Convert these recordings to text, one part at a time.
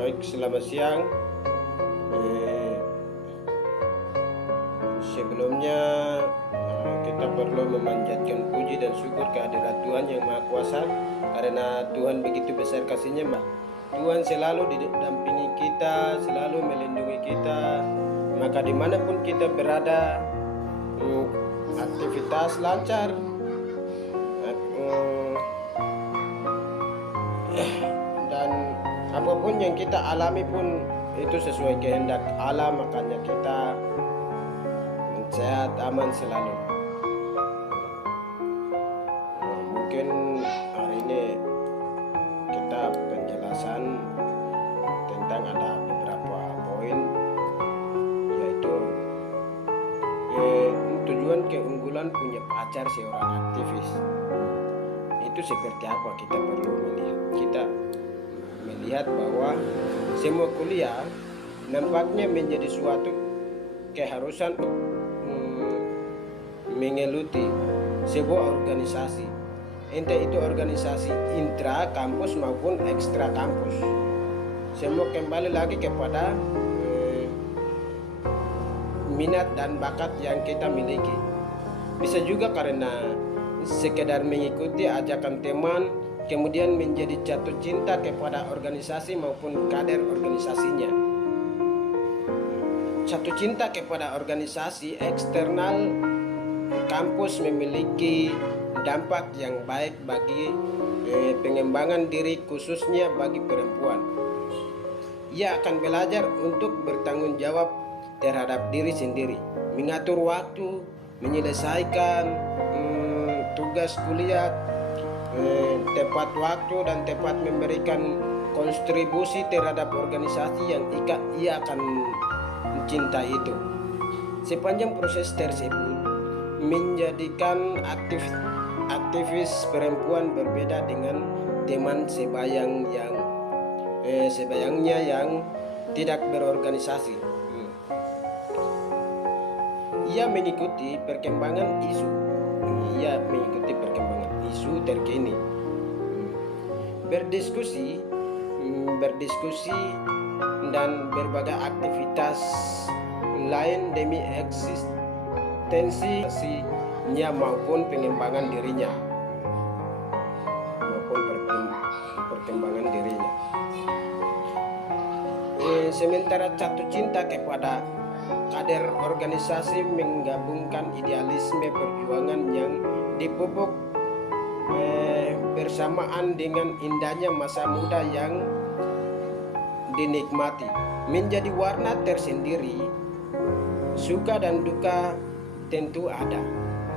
Baik, selamat siang. Eh, Sebelumnya kita perlu memanjatkan puji dan syukur kehadirat Tuhan yang Maha Kuasa, karena Tuhan begitu besar kasih-Nya, Mbak. Tuhan selalu didampingi kita, selalu melindungi kita. Maka dimanapun kita berada, aktivitas lancar, dan apapun yang kita alami pun itu sesuai kehendak Allah. Makanya kita sehat, aman selalu. Mungkin hari ini kita penjelasan tentang ada beberapa poin, yaitu tujuan keunggulan punya pacar seorang aktivis. Itu seperti apa kita perlu melihat. Kita melihat bahwa semua kuliah nampaknya menjadi suatu keharusan mengeluti sebuah organisasi, entah itu organisasi intra kampus maupun ekstra kampus. Semua kembali lagi kepada minat dan bakat yang kita miliki. Bisa juga karena sekedar mengikuti ajakan teman, kemudian menjadi jatuh cinta kepada organisasi maupun kader organisasinya. Jatuh cinta kepada organisasi eksternal kampus memiliki dampak yang baik bagi pengembangan diri, khususnya bagi perempuan. Ia akan belajar untuk bertanggung jawab terhadap diri sendiri, mengatur waktu, menyelesaikan tugas kuliah tepat waktu, dan tepat memberikan kontribusi terhadap organisasi yang ia akan mencintai itu. Sepanjang proses tersebut menjadikan aktivis perempuan berbeda dengan teman sebayangnya yang tidak berorganisasi. Ia mengikuti perkembangan isu terkini, berdiskusi dan berbagai aktivitas lain demi eksistensinya maupun pengembangan dirinya sementara jatuh cinta kepada kader organisasi menggabungkan idealisme perjuangan yang dipupuk bersamaan dengan indahnya masa muda yang dinikmati, menjadi warna tersendiri. Suka dan duka tentu ada,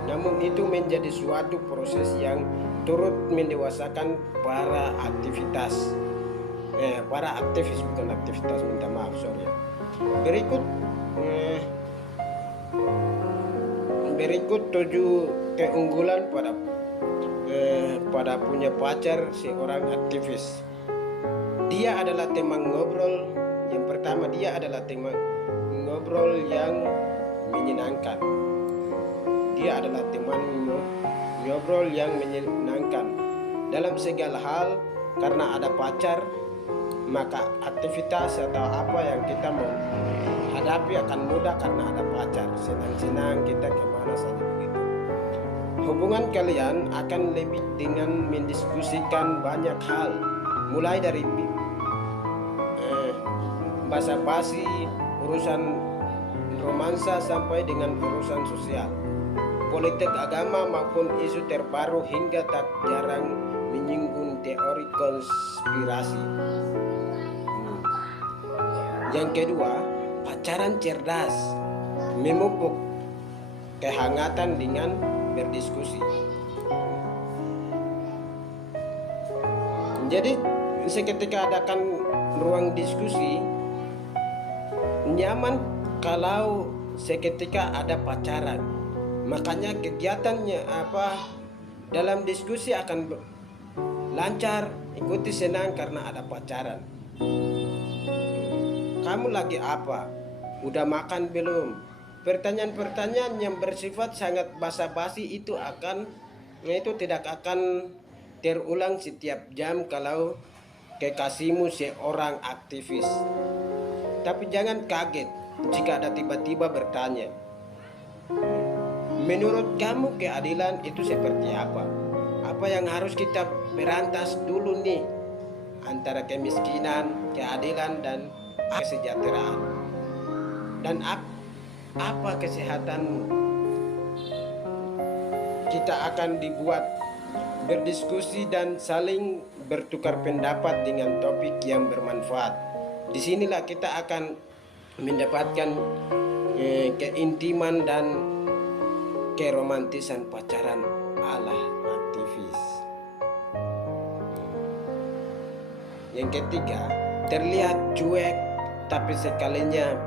namun itu menjadi suatu proses yang turut mendewasakan para aktivis, minta maaf, sorry. Berikut 7 keunggulan pada punya pacar seorang aktivis. Dia adalah teman ngobrol. Yang pertama, dia adalah teman ngobrol yang menyenangkan. Dia adalah teman ngobrol yang menyenangkan dalam segala hal. Karena ada pacar, maka aktivitas atau apa yang kita mau hadapi akan mudah karena ada pacar. Senang-senang kita kemana saja begitu. Hubungan kalian akan lebih dengan mendiskusikan banyak hal, mulai dari basa-basi, urusan romansa, sampai dengan urusan sosial, politik, agama maupun isu terbaru, hingga tak jarang menyinggung teori konspirasi. Yang kedua, pacaran cerdas, memupuk kehangatan dengan berdiskusi. Jadi seketika adakan ruang diskusi, nyaman kalau seketika ada pacaran. Makanya kegiatannya dalam diskusi akan lancar, ikuti senang karena ada pacaran. Kamu lagi apa? Udah makan belum? Pertanyaan-pertanyaan yang bersifat sangat basa-basi itu tidak akan terulang setiap jam kalau kekasihmu seorang aktivis. Tapi jangan kaget jika ada tiba-tiba bertanya, menurut kamu keadilan itu seperti apa? Apa yang harus kita berantas dulu nih antara kemiskinan, keadilan, dan kesejahteraan? Dan apa kesehatanmu? Kita akan dibuat berdiskusi dan saling bertukar pendapat dengan topik yang bermanfaat. Disinilah kita akan mendapatkan keintiman dan keromantisan pacaran ala aktivis. Yang ketiga, terlihat cuek, tapi sekalinya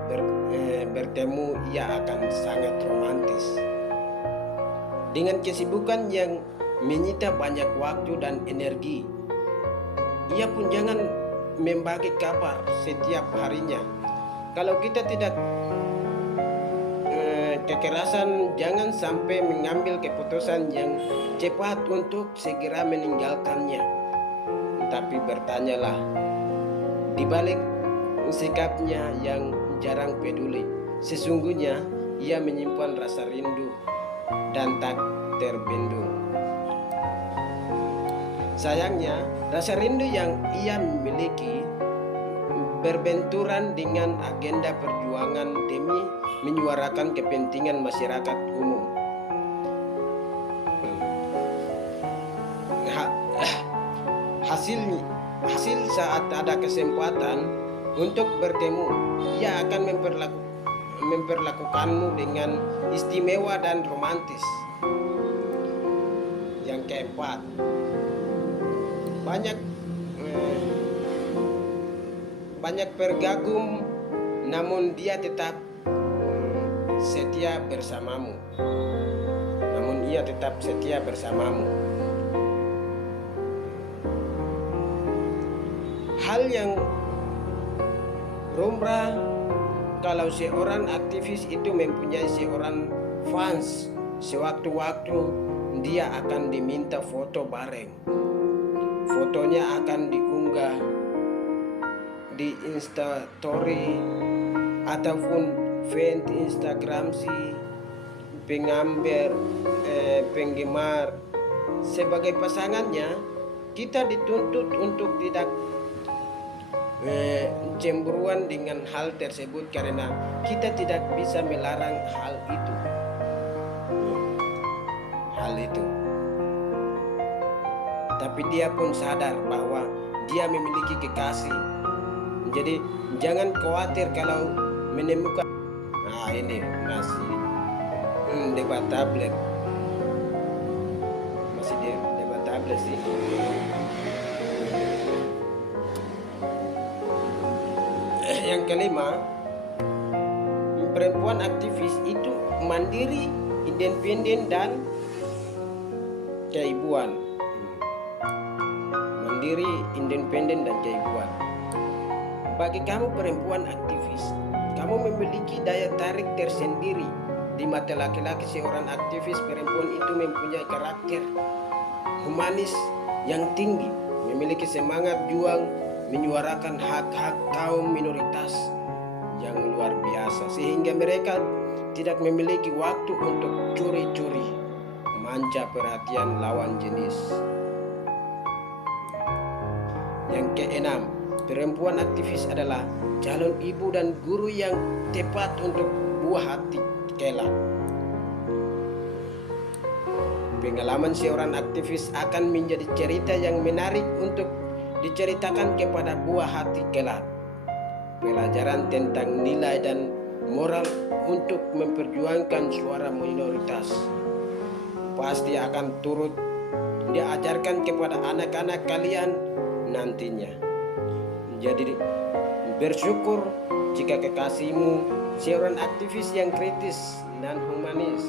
bertemu ia akan sangat romantis. Dengan kesibukan yang menyita banyak waktu dan energi, ia pun jangan membagi kabar setiap harinya. Kalau kita tidak kekerasan, jangan sampai mengambil keputusan yang cepat untuk segera meninggalkannya. Tapi bertanyalah, di balik sikapnya yang jarang peduli, sesungguhnya ia menyimpan rasa rindu dan tak terbendung. Sayangnya, rasa rindu yang ia miliki berbenturan dengan agenda perjuangan demi menyuarakan kepentingan masyarakat umum. Hasil saat ada kesempatan untuk bertemu, ia akan memperlakukanmu dengan istimewa dan romantis. Yang keempat, banyak bergabung, namun dia tetap setia bersamamu. Hal yang lumrah kalau seorang aktivis itu mempunyai seorang fans, sewaktu-waktu dia akan diminta foto bareng. Fotonya akan diunggah di Instastory ataupun feed Instagram si penggemar. Sebagai pasangannya, kita dituntut untuk tidak cemburuan dengan hal tersebut karena kita tidak bisa melarang hal itu. Tapi dia pun sadar bahwa dia memiliki kekasih. Jadi jangan khawatir kalau menemukan. Nah, ini masih debatable. Masih debatable sih. Yang kelima, perempuan aktivis itu mandiri, independen, dan keibuan. Mandiri, independen, dan keibuan. Bagi kamu perempuan aktivis, kamu memiliki daya tarik tersendiri. Di mata laki-laki, seorang aktivis perempuan itu mempunyai karakter humanis yang tinggi, memiliki semangat juang, menyuarakan hak-hak kaum minoritas yang luar biasa, sehingga mereka tidak memiliki waktu untuk curi-curi manja perhatian lawan jenis. Yang keenam, perempuan aktivis adalah calon ibu dan guru yang tepat untuk buah hati kelak. Pengalaman seorang aktivis akan menjadi cerita yang menarik untuk diceritakan kepada buah hati kelak. Pelajaran tentang nilai dan moral untuk memperjuangkan suara minoritas pasti akan turut diajarkan kepada anak-anak kalian nantinya. Jadi bersyukur jika kekasihmu seorang aktivis yang kritis dan humanis.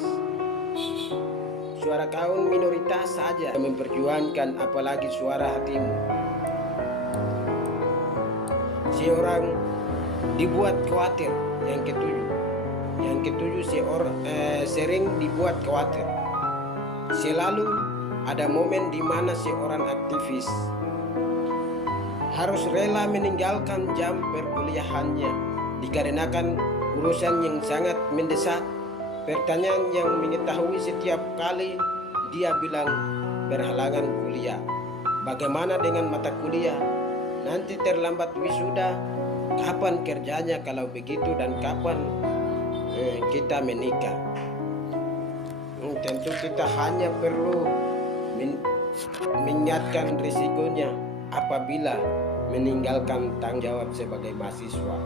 Suara kaum minoritas saja memperjuangkan, apalagi suara hatimu. Seorang dibuat khawatir. Yang ketujuh sering dibuat khawatir. Selalu ada momen di mana seorang aktivis harus rela meninggalkan jam perkuliahannya dikarenakan urusan yang sangat mendesak. Pertanyaan yang mengetahui setiap kali dia bilang berhalangan kuliah. Bagaimana dengan mata kuliah? Nanti terlambat wisuda. Kapan kerjanya kalau begitu, dan kapan kita menikah? Tentu kita hanya perlu mengingatkan risikonya apabila meninggalkan tanggung jawab sebagai mahasiswa.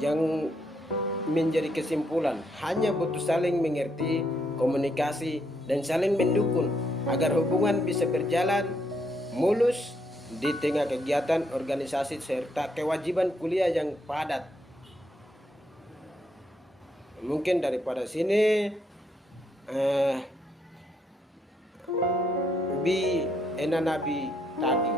Yang menjadi kesimpulan, hanya butuh saling mengerti, komunikasi, dan saling mendukung agar hubungan bisa berjalan mulus di tengah kegiatan organisasi serta kewajiban kuliah yang padat. Mungkin daripada sini bi enanabi tadi